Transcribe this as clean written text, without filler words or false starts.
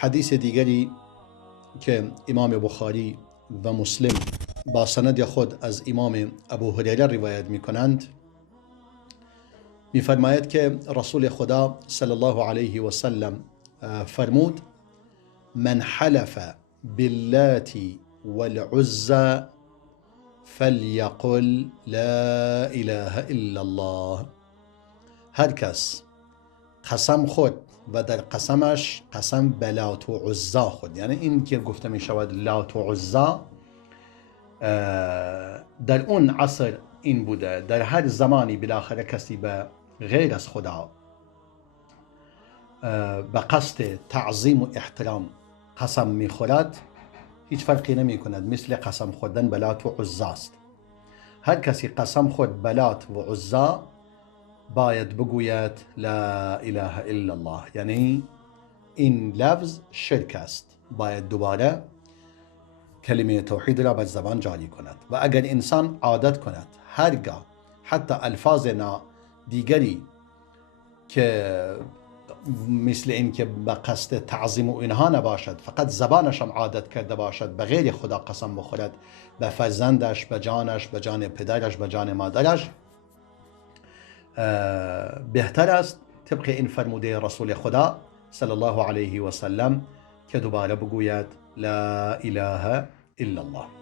حدیث دیگری که امام بخاری و مسلم با سند خود از امام ابو هریره روایت می کنند، می فرماید که رسول خدا صلی الله علیه و سلم فرمود: من حلف باللات والعزى فلیقل لا اله الا الله. هر کس قسم خود و در قسمش قسم به لات و عزا خود، یعنی این که گفته می شود لات و عزا در اون عصر این بوده، در هر زمانی بالاخره کسی به غیر از خدا به قصد تعظیم و احترام قسم می خورد، هیچ فرقی نمی کند، مثل قسم خوردن به لات و عزا است. هر کسی قسم خورد به لات و عزا باید بگوید لا اله الا الله، یعنی این لفظ شرک است، باید دوباره کلمه توحید را به زبان جاری کند. و اگر انسان عادت کند هرگاه حتی الفاظ دیگری که مثل این که به قصد تعظیم و اینها نباشد، فقط زبانش هم عادت کرده باشد به غیر خدا قسم بخورد، به فرزندش، به جانش، به جان پدرش، به جان مادرش، بهتر است طبق این فرموده رسول خدا صلی الله علیه و سلم که دوباره بگوید لا اله الا الله.